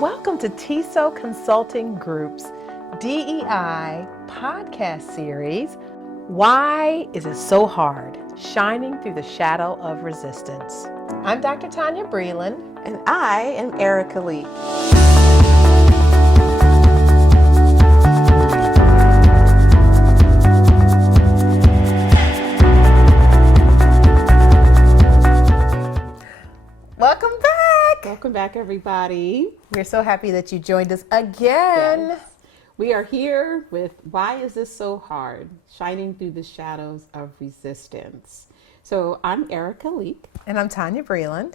Welcome to TESO Consulting Group's DEI podcast series, Why Is It So Hard? Shining Through the Shadow of Resistance. I'm Dr. Tonya Breland. And I am Erika. Welcome back. Welcome back, everybody. We're so happy that you joined us again. Yes. We are here with Why Is This So Hard? Shining Through the Shadows of Resistance. So I'm Erika Leek. And I'm Tonya Breland.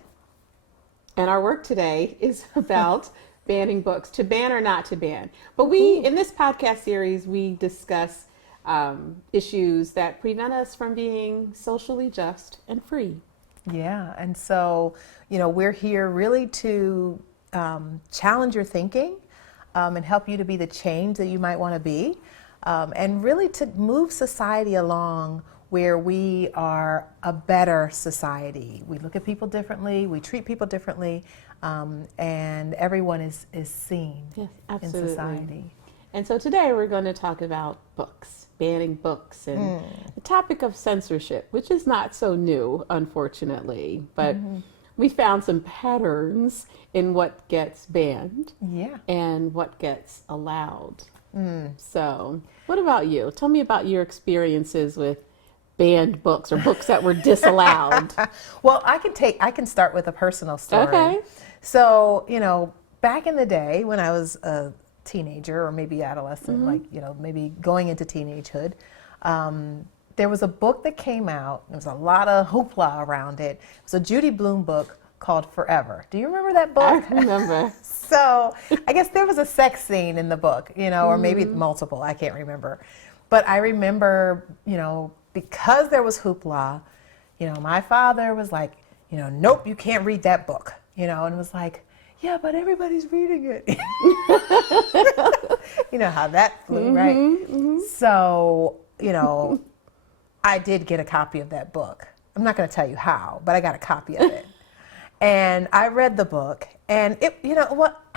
And our work today is about banning books, to ban or not to ban. But in this podcast series, we discuss issues that prevent us from being socially just and free. Yeah, and so, we're here really to challenge your thinking and help you to be the change that you might want to be, and really to move society along where we are a better society. We look at people differently, we treat people differently, and everyone is seen in society. And so today we're going to talk about books, banning books, and the topic of censorship, which is not so new, unfortunately, but we found some patterns in what gets banned and what gets allowed. So what about you? Tell me about your experiences with banned books or books that were disallowed. Well, I can start with a personal story. Okay. So, back in the day when I was a teenager or maybe adolescent, maybe going into teenagehood, there was a book that came out. There was a lot of hoopla around it. It was a Judy Blume book called Forever. Do you remember that book? I remember. So I guess there was a sex scene in the book, or maybe multiple, I can't remember. But I remember, because there was hoopla, my father was like, nope, you can't read that book, and it was like, yeah, but everybody's reading it. You know how that flew, right? So, I did get a copy of that book. I'm not going to tell you how, but I got a copy of it. And I read the book, and it, I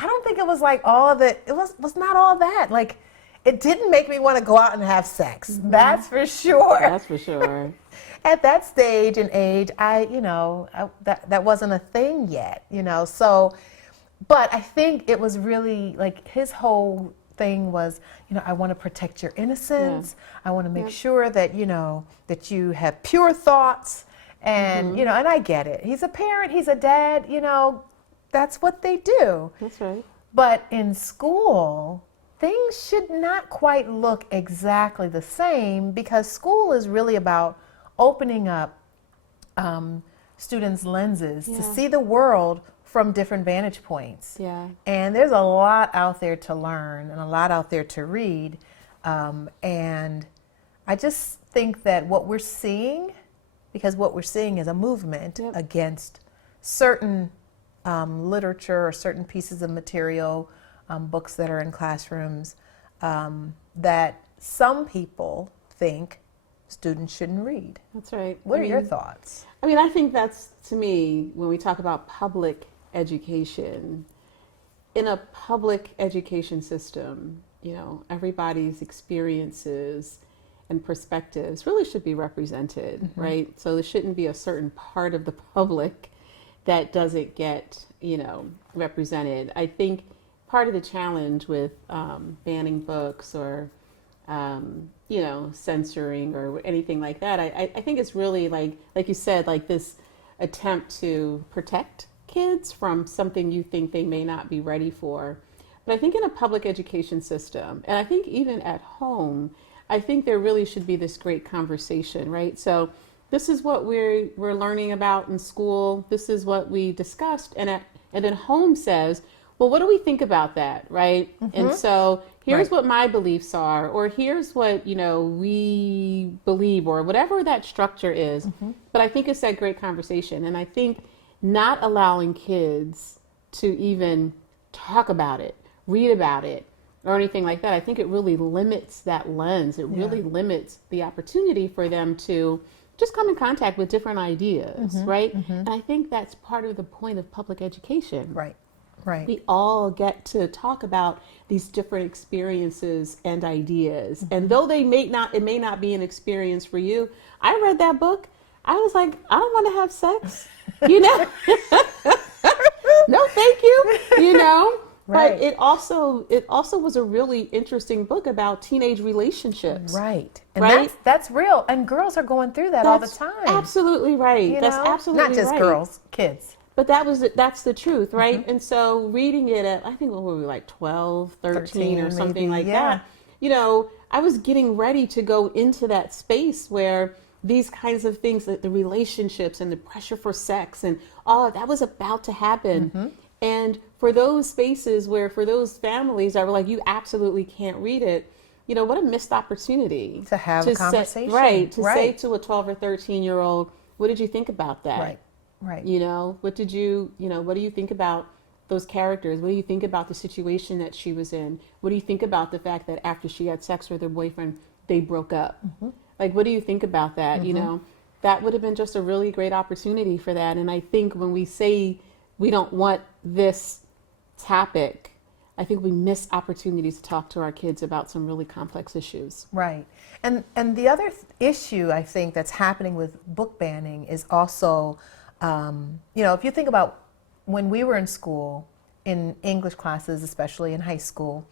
don't think it was like all of it. It was not all that. Like, it didn't make me want to go out and have sex. That's for sure. That's for sure. At that stage and age, that wasn't a thing yet, so, but I think it was really like his whole thing was, I want to protect your innocence. I want to make sure that, that you have pure thoughts and, and I get it. He's a parent, he's a dad, that's what they do. That's right. But in school, things should not quite look exactly the same because school is really about opening up students' lenses to see the world from different vantage points. Yeah. And there's a lot out there to learn and a lot out there to read. And I just think that what we're seeing, because what we're seeing is a movement against certain literature or certain pieces of material, books that are in classrooms, that some people think students shouldn't read. That's right. What are your thoughts? I think that's, to me, when we talk about public education, in a public education system, everybody's experiences and perspectives really should be represented, right? So there shouldn't be a certain part of the public that doesn't get, represented. I think part of the challenge with banning books or censoring or anything like that, I think it's really like you said, like this attempt to protect kids from something you think they may not be ready for. But I think in a public education system, and I think even at home, I think there really should be this great conversation, right? So this is what we're learning about in school. This is what we discussed. And then home says, well, what do we think about that, right? And so here's what my beliefs are, or here's what, we believe, or whatever that structure is. But I think it's that great conversation. And I think not allowing kids to even talk about it, read about it, or anything like that, I think it really limits that lens. It really limits the opportunity for them to just come in contact with different ideas, right? And I think that's part of the point of public education. Right. Right. We all get to talk about these different experiences and ideas. And though it may not be an experience for you. I read that book. I was like, I don't want to have sex, you know? No, thank you, you know? Right. But it also was a really interesting book about teenage relationships. Right. And Right? that's real. And girls are going through that all the time. Absolutely right. You That's know? absolutely Not just right. girls, kids. But that's the truth, right? And so reading it at, I think, what were we, like 12, 13 or something maybe, like yeah. that, you know, I was getting ready to go into that space where these kinds of things, like the relationships and the pressure for sex and all of that was about to happen. And for those spaces where, for those families that were like, you absolutely can't read it, you know, what a missed opportunity To have a conversation. to say to a 12 or 13-year-old, what did you think about that? Right. Right. You know, what do you think about those characters? What do you think about the situation that she was in? What do you think about the fact that after she had sex with her boyfriend, they broke up? Like, what do you think about that? You know, that would have been just a really great opportunity for that. And I think when we say we don't want this topic, I think we miss opportunities to talk to our kids about some really complex issues. Right. And the other issue I think that's happening with book banning is also, you know, if you think about when we were in school, in English classes, especially in high school,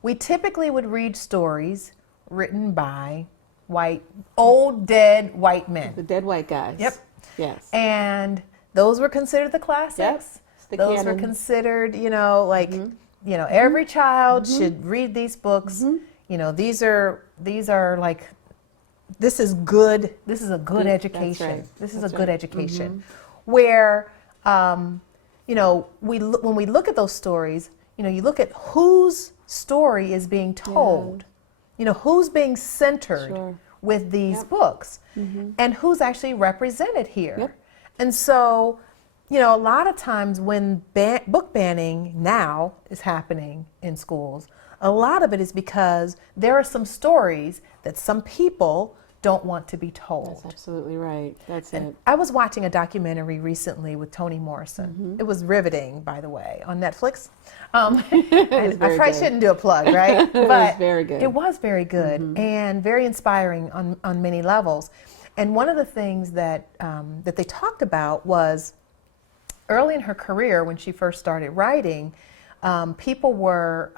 we typically would read stories written by old dead white men. The dead white guys. Yep. Yes. And those were considered the classics. Yep. It's the Those were canon. considered, you know, like, you know, every child should read these books. You know, these are like, this is good. This is a good education. That's right. This is That's a good right. education. Where, you know, when we look at those stories, you know, you look at whose story is being told. You know, who's being centered Sure. with these books and who's actually represented here. Yep. And so, you know, a lot of times when book banning now is happening in schools, a lot of it is because there are some stories that some people don't want to be told. That's absolutely right. That's it. I was watching a documentary recently with Toni Morrison. It was riveting, by the way, on Netflix. I probably good. shouldn't do a plug, right? It was very good. It was very good and very inspiring on many levels. And one of the things that that they talked about was early in her career, when she first started writing, people were,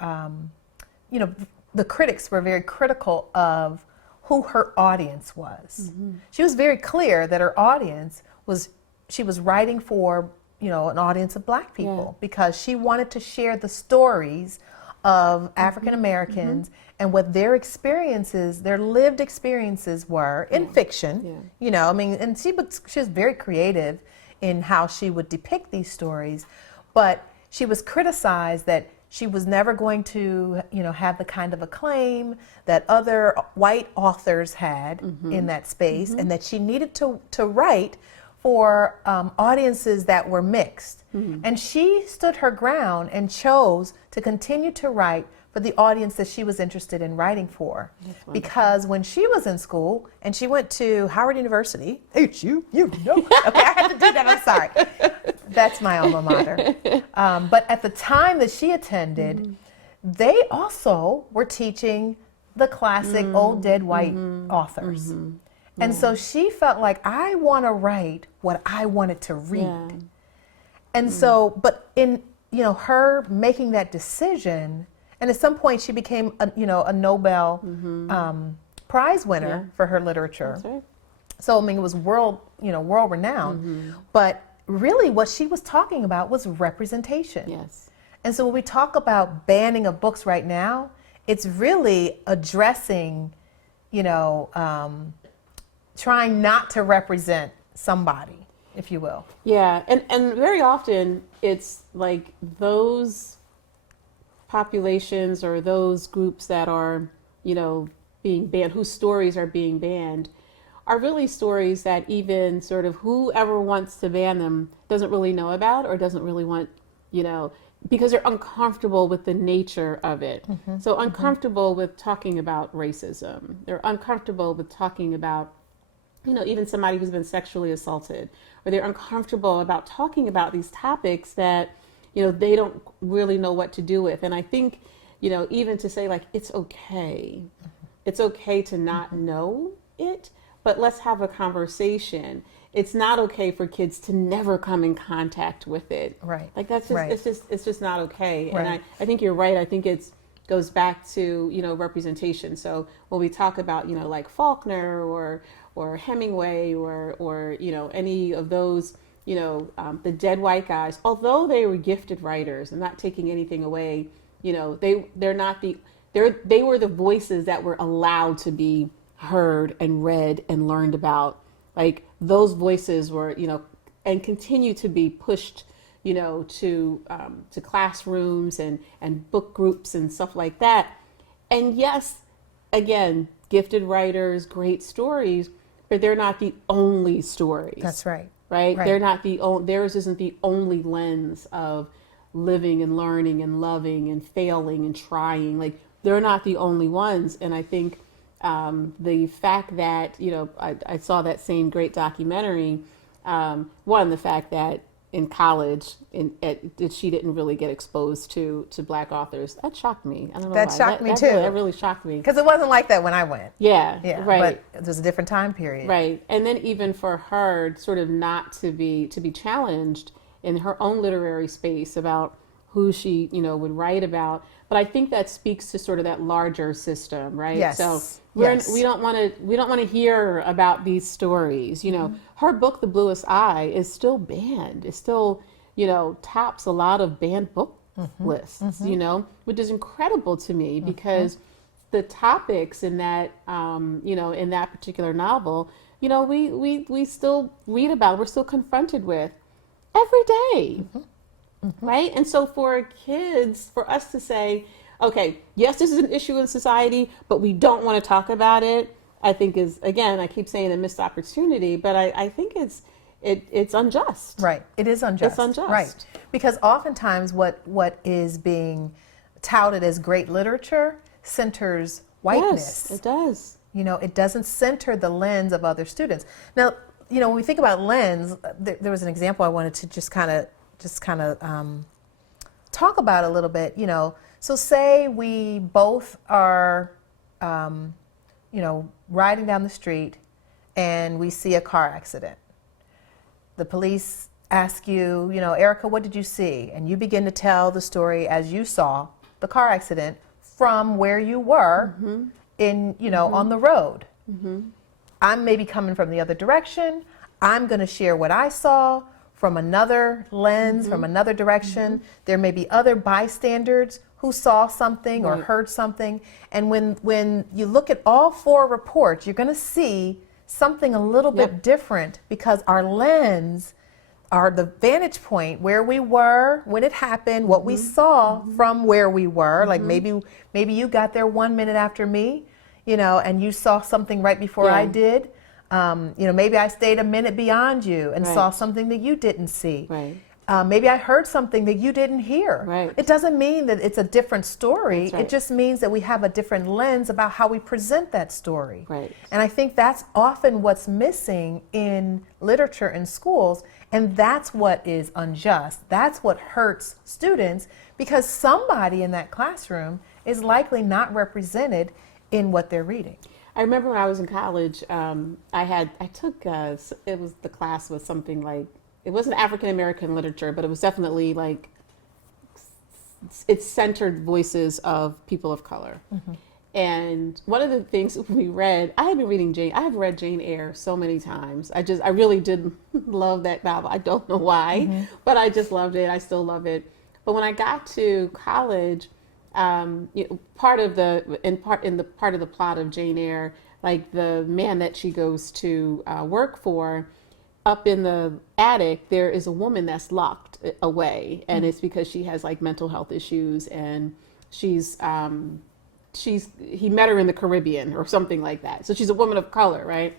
you know, the critics were very critical of who her audience was. She was very clear that her audience was, she was writing for, you know, an audience of Black people because she wanted to share the stories of African Americans and what their experiences, their lived experiences were in fiction. You know, I mean, and she was very creative in how she would depict these stories, but she was criticized that she was never going to, you know, have the kind of acclaim that other white authors had in that space, and that she needed to write for audiences that were mixed. And she stood her ground and chose to continue to write for the audience that she was interested in writing for. Because when she was in school, and she went to Howard University, you know. Okay, I had to do that, I'm sorry. That's my alma mater. But at the time that she attended, they also were teaching the classic old dead white authors. And so she felt like, I want to write what I wanted to read. And so, but in, you know, her making that decision, and at some point she became a, you know, a Nobel Prize winner for her literature. That's right. So I mean, it was world renowned. But really what she was talking about was representation. Yes. And so when we talk about banning of books right now, it's really addressing, you know, trying not to represent somebody, if you will. Yeah, and very often it's like those populations or those groups that are, you know, being banned, whose stories are being banned, are really stories that even sort of whoever wants to ban them doesn't really know about or doesn't really want, you know, because they're uncomfortable with the nature of it. So uncomfortable with talking about racism. They're uncomfortable with talking about, you know, even somebody who's been sexually assaulted, or they're uncomfortable about talking about these topics that, they don't really know what to do with. And I think, even to say like, it's okay. It's okay to not know it, but let's have a conversation. It's not okay for kids to never come in contact with it. Right. Like that's just, it's just not okay. Right. And I think you're right. I think goes back to, representation. So when we talk about, like Faulkner or Hemingway or any of those, the dead white guys, although they were gifted writers, and not taking anything away, they were the voices that were allowed to be heard and read and learned about. Like those voices were, and continue to be pushed, to classrooms and book groups and stuff like that. And yes, again, gifted writers, great stories, but they're not the only stories. That's right. Right? They're not theirs isn't the only lens of living and learning and loving and failing and trying. Like they're not the only ones. And I think the fact that, I saw that same great documentary, the fact that in college, she didn't really get exposed to Black authors. That shocked me. I don't know that why. shocked me too. That really shocked me. Because it wasn't like that when I went. Yeah, right. But it was a different time period. Right. And then even for her sort of not to be challenged in her own literary space about who she, would write about. But I think that speaks to sort of that larger system, right? Yes. So Yes. we don't want to hear about these stories. Her book, The Bluest Eye, is still banned. It's still, tops a lot of banned book lists, which is incredible to me because the topics in that, in that particular novel, we still read about, we're still confronted with every day. Right? And so for kids, for us to say, okay, yes, this is an issue in society, but we don't want to talk about it, I think is, again, I keep saying a missed opportunity, but I think it's unjust. Right. It is unjust. It's unjust. Right. Because oftentimes what is being touted as great literature centers whiteness. Yes, it does. It doesn't center the lens of other students. Now, when we think about lens, there was an example I wanted to just kind of talk about a little bit. So say we both are, riding down the street and we see a car accident. The police ask you, Erika, what did you see? And you begin to tell the story as you saw the car accident from where you were on the road. I'm maybe coming from the other direction. I'm going to share what I saw from another lens, from another direction. There may be other bystanders who saw something or heard something. And when you look at all four reports, you're going to see something a little bit different because our lens, the vantage point where we were when it happened, what we saw from where we were, like maybe you got there 1 minute after me, and you saw something right before I did. Maybe I stayed a minute beyond you and saw something that you didn't see. Right. Maybe I heard something that you didn't hear. Right. It doesn't mean that it's a different story. That's right. It just means that we have a different lens about how we present that story. Right. And I think that's often what's missing in literature in schools, and that's what is unjust. That's what hurts students because somebody in that classroom is likely not represented in what they're reading. I remember when I was in college, I took, it was the class was something like, it wasn't African American literature, but it was definitely like, it centered voices of people of color. And one of the things we read, I have read Jane Eyre so many times. I really did love that novel. I don't know why, but I just loved it. I still love it. But when I got to college, part of the plot of Jane Eyre, like the man that she goes to work for, up in the attic, there is a woman that's locked away, and it's because she has like mental health issues, and he met her in the Caribbean or something like that. So she's a woman of color, right?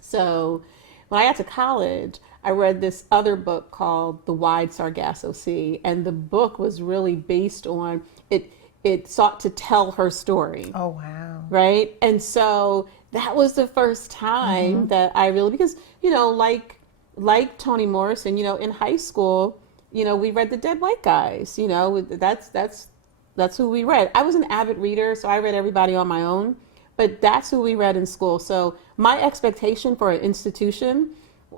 So when I got to college, I read this other book called The Wide Sargasso Sea, and the book was really based on it. It sought to tell her story. Oh, wow. Right? And so that was the first time that I really, because, like Toni Morrison, in high school, we read The Dead White Guys. That's who we read. I was an avid reader, so I read everybody on my own, but that's who we read in school. So my expectation for an institution,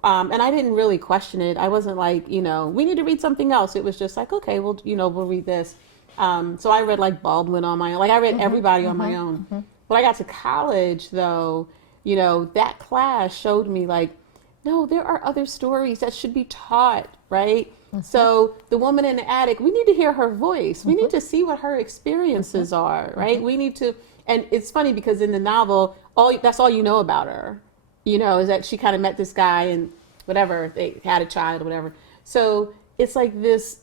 and I didn't really question it. I wasn't like, we need to read something else. It was just like, okay, we'll read this. So I read like Baldwin on my own. Like I read everybody on my own. When I got to college, though, that class showed me like, no, there are other stories that should be taught, right? So the woman in the attic, we need to hear her voice. We need to see what her experiences are, right? We need to, and it's funny because in the novel, that's all you know about her, is that she kind of met this guy and whatever, they had a child or whatever. So it's like this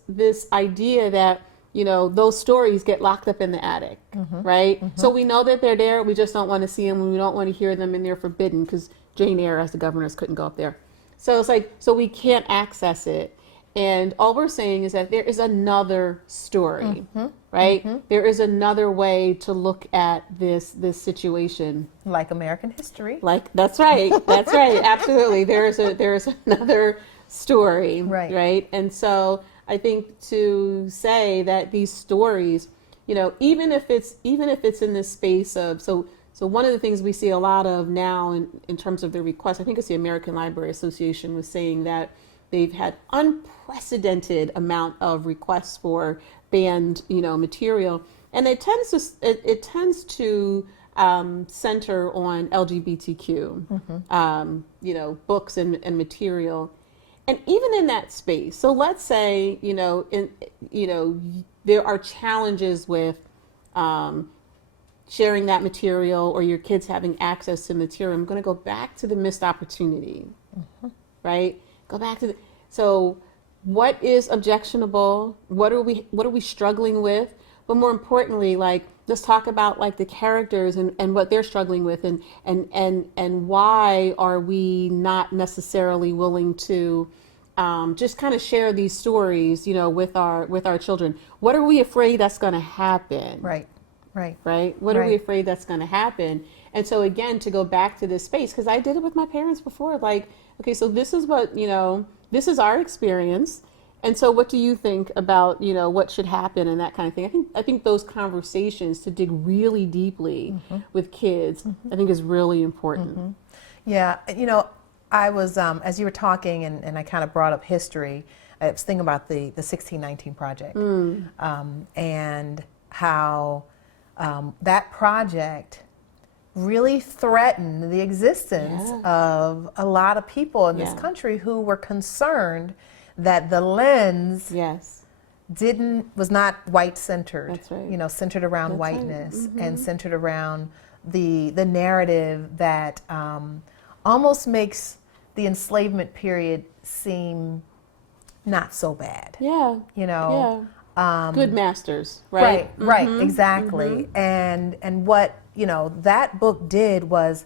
idea that, those stories get locked up in the attic, right? So we know that they're there. We just don't want to see them and we don't want to hear them and they're forbidden because Jane Eyre, as the governors, couldn't go up there. So it's like, so we can't access it. And all we're saying is that there is another story, right? There is another way to look at this situation. Like American history. That's right. That's right. Absolutely. There is another story, right? And so I think to say that these stories, even if it's in this space of, so one of the things we see a lot of now in terms of the requests, I think it's the American Library Association was saying that they've had unprecedented amount of requests for banned, material, and it tends to center on LGBTQ, books and material, and even in that space. So let's say, there are challenges with sharing that material or your kids having access to material. I'm going to go back to the missed opportunity, right? Go back to so what is objectionable? What are we struggling with? But more importantly, like, let's talk about like the characters and what they're struggling with and why are we not necessarily willing to just kind of share these stories, with our children. What are we afraid that's going to happen? Right. What are we afraid that's going to happen? And so again, to go back to this space, because I did it with my parents before, like, okay, so this is what, this is our experience. And so what do you think about, what should happen and that kind of thing? I think those conversations to dig really deeply with kids, I think is really important. Yeah. I was, as you were talking and I kind of brought up history, I was thinking about the 1619 Project and how that project really threatened the existence of a lot of people in this country who were concerned that the lens was not white centered. That's right. Centered around whiteness and centered around the narrative that almost makes the enslavement period seem not so bad. Good masters, right? Right, exactly. And what that book did was,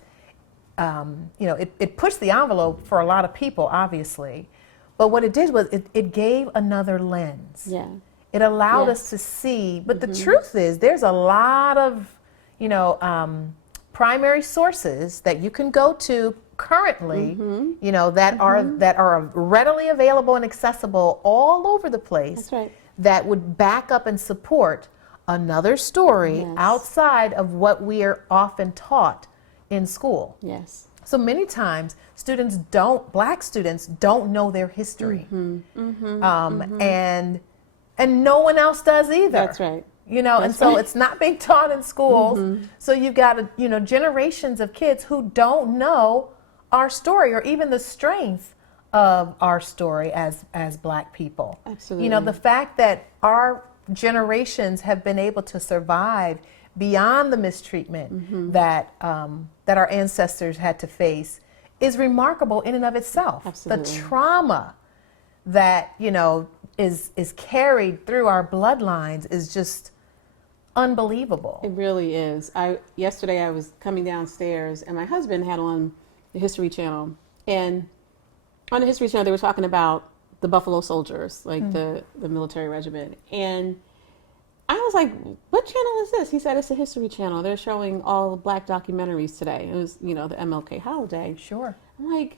it pushed the envelope for a lot of people, obviously. But what it did was it gave another lens. It allowed us to see. But the truth is, there's a lot of, primary sources that you can go to currently, that are readily available and accessible all over the place. That's right. That would back up and support another story outside of what we are often taught in school. So many times Black students don't know their history. And no one else does either. That's right. And so it's not being taught in schools. So you've got, generations of kids who don't know our story or even the strength of our story as Black people. Absolutely. The fact that our generations have been able to survive beyond the mistreatment that our ancestors had to face is remarkable in and of itself. Absolutely. The trauma that is carried through our bloodlines is just unbelievable. It really is. Yesterday I was coming downstairs and my husband had on the History Channel, and on the History Channel they were talking about the Buffalo Soldiers, like the military regiment, and I was like, what channel is this? He said, it's a History Channel. They're showing all Black documentaries today. It was, the MLK holiday. Sure. I'm like,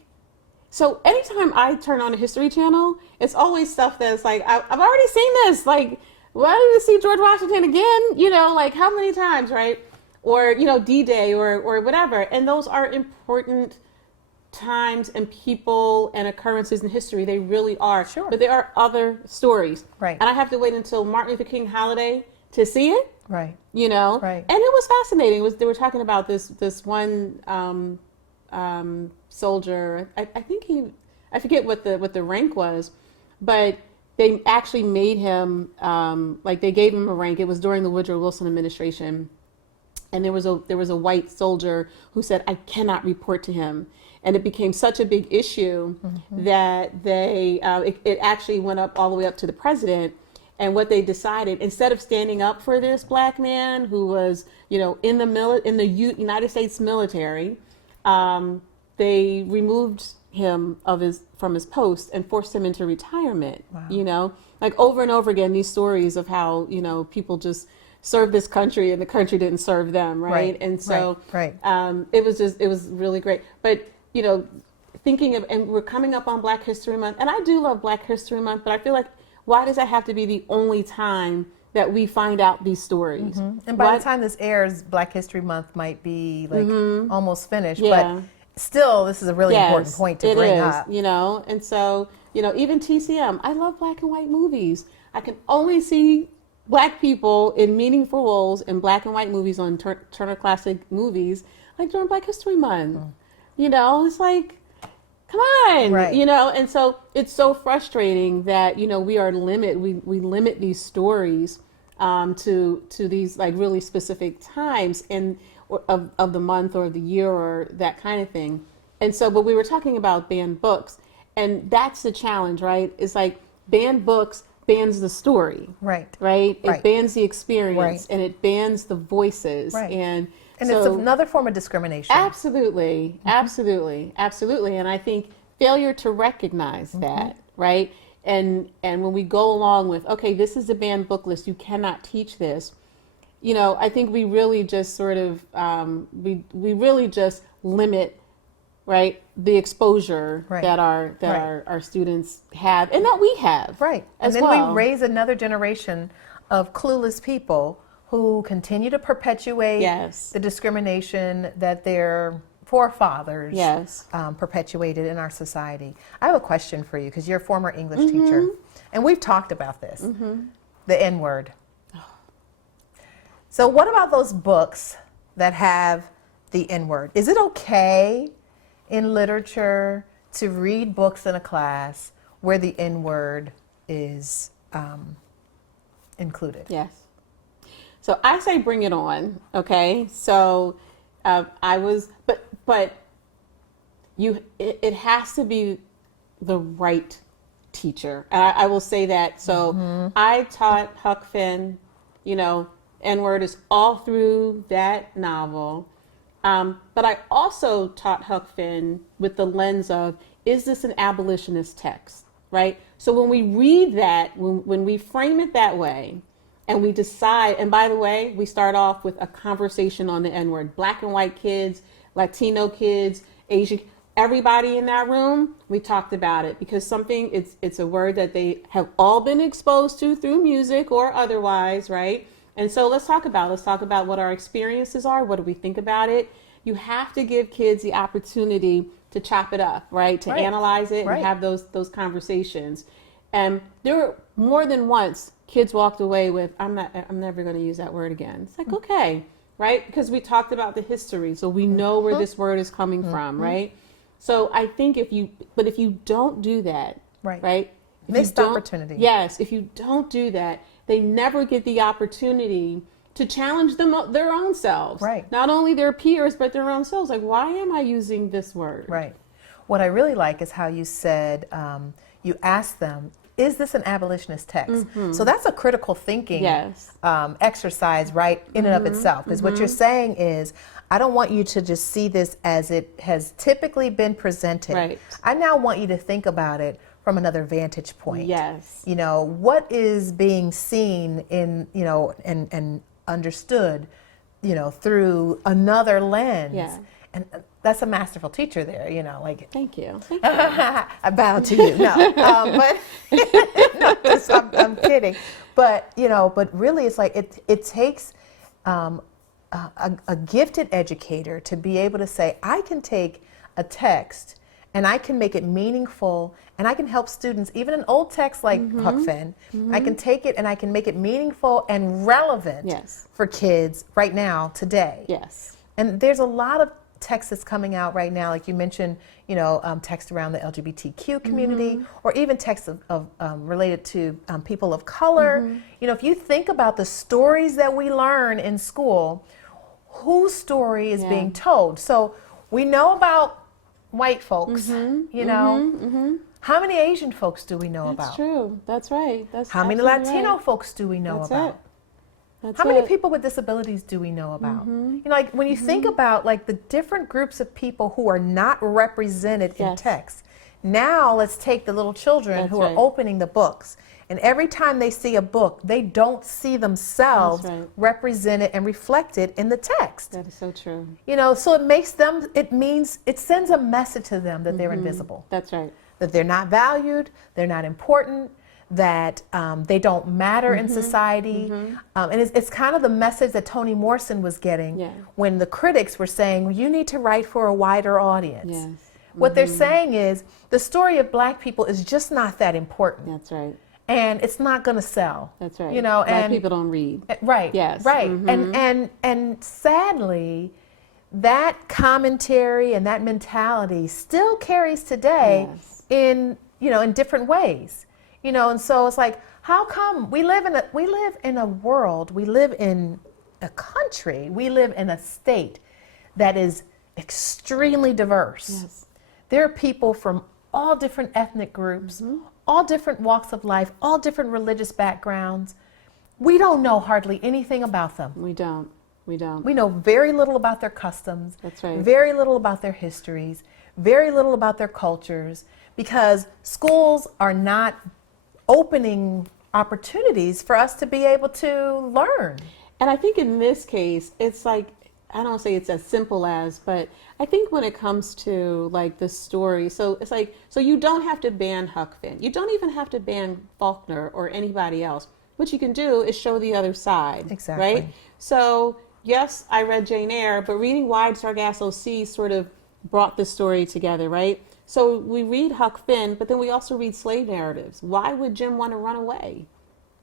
So anytime I turn on a History Channel, it's always stuff that's like, I've already seen this. Like, why do you see George Washington again? You know, like how many times, right? Or, you know, D-Day or whatever. And those are important times and people and occurrences in history. They really are. Sure. But there are other stories. Right. And I have to wait until Martin Luther King holiday to see it. Right. You know? Right. And it was fascinating. They were talking about this one soldier. I think I forget what the rank was, but they actually made him like they gave him a rank. It was during the Woodrow Wilson administration, and there was a white soldier who said, "I cannot report to him," and it became such a big issue that they it actually went up all the way up to the president. And what they decided, instead of standing up for this black man who was, you know, in the United States military, they removed him from his post and forced him into retirement. Wow. You know, like over and over again, these stories of how, you know, people just served this country and the country didn't serve them, right? And so it was really great. But, you know, thinking of, and we're coming up on Black History Month, and I do love Black History Month, but I feel like, why does that have to be the only time that we find out these stories? And by the time this airs, Black History Month might be like almost finished. Yeah. But still, this is a really important point to bring up. You know, and so, you know, even TCM, I love black and white movies. I can only see black people in meaningful roles in black and white movies on Turner Classic Movies, like during Black History Month. You know, it's like, come on, Right. You know, and so it's so frustrating that, you know, we limit these stories to these like really specific times of the month or the year or that kind of thing. And so, but we were talking about banned books, and that's the challenge, right? It's like banned books bans the story, Right. It bans the experience, Right. and it bans the voices, Right. and And so, it's another form of discrimination. absolutely. And I think failure to recognize that, right? And when we go along with, okay, this is the banned book list, you cannot teach this. You know, I think we really just sort of we really just limit, right, the exposure Right. that our Right. our students have and that we have, Right. as And then well. we raise another generation of clueless people who continue to perpetuate Yes. the discrimination that their forefathers Yes. perpetuated in our society. I have a question for you because you're a former English teacher, and we've talked about this, the N-word. So what about those books that have the N-word? Is it okay in literature to read books in a class where the N-word is included? Yes. So I say bring it on. Okay. So but it has to be the right teacher. And I will say that. So I taught Huck Finn, you know, N-word is all through that novel. But I also taught Huck Finn with the lens of, is this an abolitionist text, right? So when we read that, when we frame it that way, and we decide, and by the way, we start off with a conversation on the N-word. Black and white kids, Latino kids, Asian, everybody in that room, we talked about it because it's a word that they have all been exposed to through music or otherwise, right? And so let's talk about what our experiences are. What do we think about it? You have to give kids the opportunity to chop it up, right? To analyze it and have those conversations. And there were more than once kids walked away with, I'm never going to use that word again. It's like, okay, right? Because we talked about the history, so we know where this word is coming from, right? So I think if you don't do that, right? Missed opportunity. Yes, if you don't do that, they never get the opportunity to challenge their own selves. Right. Not only their peers, but their own selves. Like, why am I using this word? Right. What I really like is how you said, you asked them, is this an abolitionist text? So that's a critical thinking exercise, right, in and of itself. Because what you're saying is, I don't want you to just see this as it has typically been presented. Right. I now want you to think about it from another vantage point. Yes. You know, what is being seen in, you know, and understood, you know, through another lens. Yeah. And that's a masterful teacher there, you know, like. Thank you. I bow to you. No, but no, I'm kidding. But you know, but really, it's like it takes a gifted educator to be able to say, I can take a text and I can make it meaningful, and I can help students, even an old text like Huck Finn, I can take it and I can make it meaningful and relevant Yes. for kids right now, today. Yes. And there's a lot of text that's coming out right now, like you mentioned, you know, text around the LGBTQ community, or even text of related to people of color. You know, if you think about the stories that we learn in school, whose story is being told? So we know about white folks, you know. How many Asian folks do we know That's about? That's true. That's right. That's How many absolutely Latino right. folks do we know That's about? it. That's How many it. people with disabilities do we know about? You know, like when you think about like the different groups of people who are not represented in Yes. text. Now let's take the little children That's who are right. opening the books. And every time they see a book, they don't see themselves That's right. represented and reflected in the text. That is so true. You know, so it sends a message to them that they're invisible, That's right. that they're not valued, they're not important, that they don't matter in society. And it's kind of the message that Toni Morrison was getting Yeah. when the critics were saying, well, you need to write for a wider audience. Yes. What they're saying is the story of Black people is just not that important, That's right. and it's not going to sell. That's right. You know, Black and people don't read. right, Yes. right, and sadly, that commentary and that mentality still carries today Yes. in different ways. You know, and so it's like, how come we live in a world, we live in a country, we live in a state that is extremely diverse. Yes. There are people from all different ethnic groups, all different walks of life, all different religious backgrounds. We don't know hardly anything about them. We don't. We don't. We know very little about their customs, That's right. very little about their histories, very little about their cultures, because schools are not opening opportunities for us to be able to learn. And I think in this case, it's like, I don't say it's as simple as, but I think when it comes to like the story, so it's like, so you don't have to ban Huck Finn. You don't even have to ban Faulkner or anybody else. What you can do is show the other side. Exactly. Right? So yes, I read Jane Eyre, but reading Wide Sargasso Sea sort of brought the story together, right? So we read Huck Finn, but then we also read slave narratives. Why would Jim want to run away?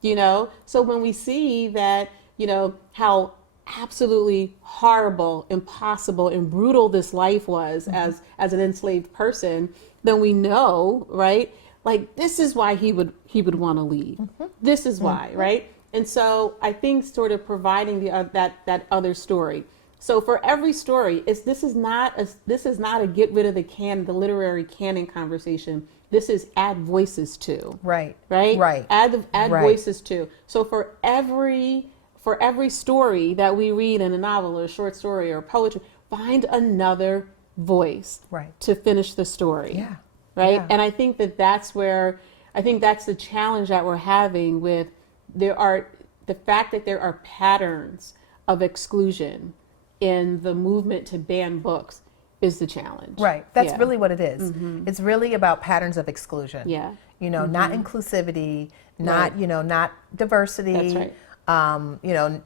You know, so when we see that, you know, how absolutely horrible, impossible, and brutal this life was as an enslaved person, then we know, right? Like, this is why he would want to leave. This is why, right? And so I think sort of providing that other story. So for every story, this is not a get rid of the literary canon conversation. This is add voices to. Right. Right. Right. Add Right. voices to. So for every story that we read in a novel or a short story or poetry, find another voice. Right. To finish the story. Yeah. Right. Yeah. And I think that's the challenge that we're having with the fact that there are patterns of exclusion in the movement to ban books is the challenge. Right. That's Yeah. really what it is. It's really about patterns of exclusion. Yeah. You know, not inclusivity, not, Right. not diversity. That's right.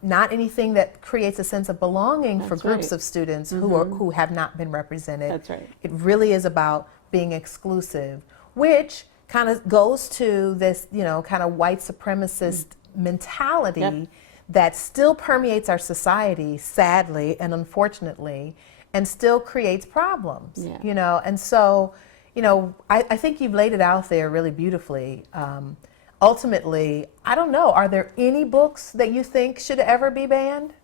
Not anything that creates a sense of belonging for That's groups right. of students who have not been represented. That's right. It really is about being exclusive, which kind of goes to this, kind of white supremacist mentality Yep. that still permeates our society, sadly and unfortunately, and still creates problems. Yeah. And so, I think you've laid it out there really beautifully. Ultimately, I don't know, are there any books that you think should ever be banned?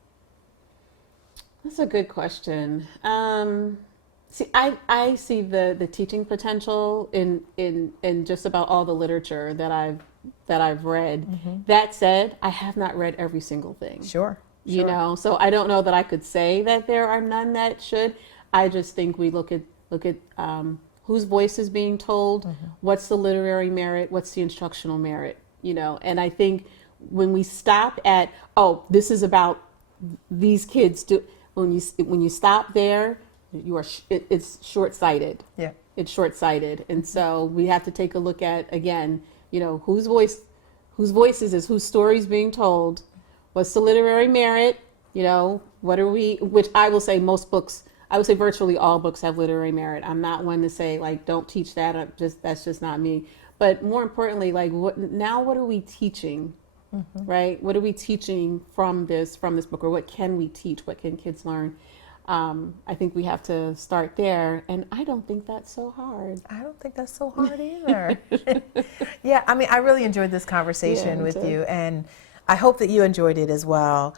That's a good question. See, I see the teaching potential in just about all the literature that I've read. That said, I have not read every single thing. Sure. You know, so I don't know that I could say that there are none that should. I just think we look at whose voice is being told, what's the literary merit, what's the instructional merit, and I think when we stop at, oh, this is about these kids when you stop there, it's short-sighted. Yeah. It's short-sighted, and so we have to take a look at, again, whose voices is whose stories being told. What's the literary merit? What are we? Which I will say most books. I would say virtually all books have literary merit. I'm not one to say like don't teach that. That's just not me. But more importantly, like what are we teaching? Right? What are we teaching from this book, or what can we teach? What can kids learn? I think we have to start there, and I don't think that's so hard. I don't think that's so hard either. Yeah, I mean, I really enjoyed this conversation with you, and I hope that you enjoyed it as well.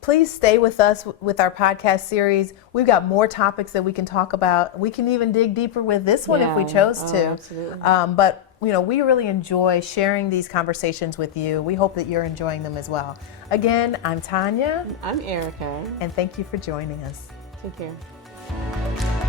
Please stay with us with our podcast series. We've got more topics that we can talk about. We can even dig deeper with this one if we chose to. Absolutely. But we really enjoy sharing these conversations with you. We hope that you're enjoying them as well. Again, I'm Tonya. I'm Erika. And thank you for joining us. Take care.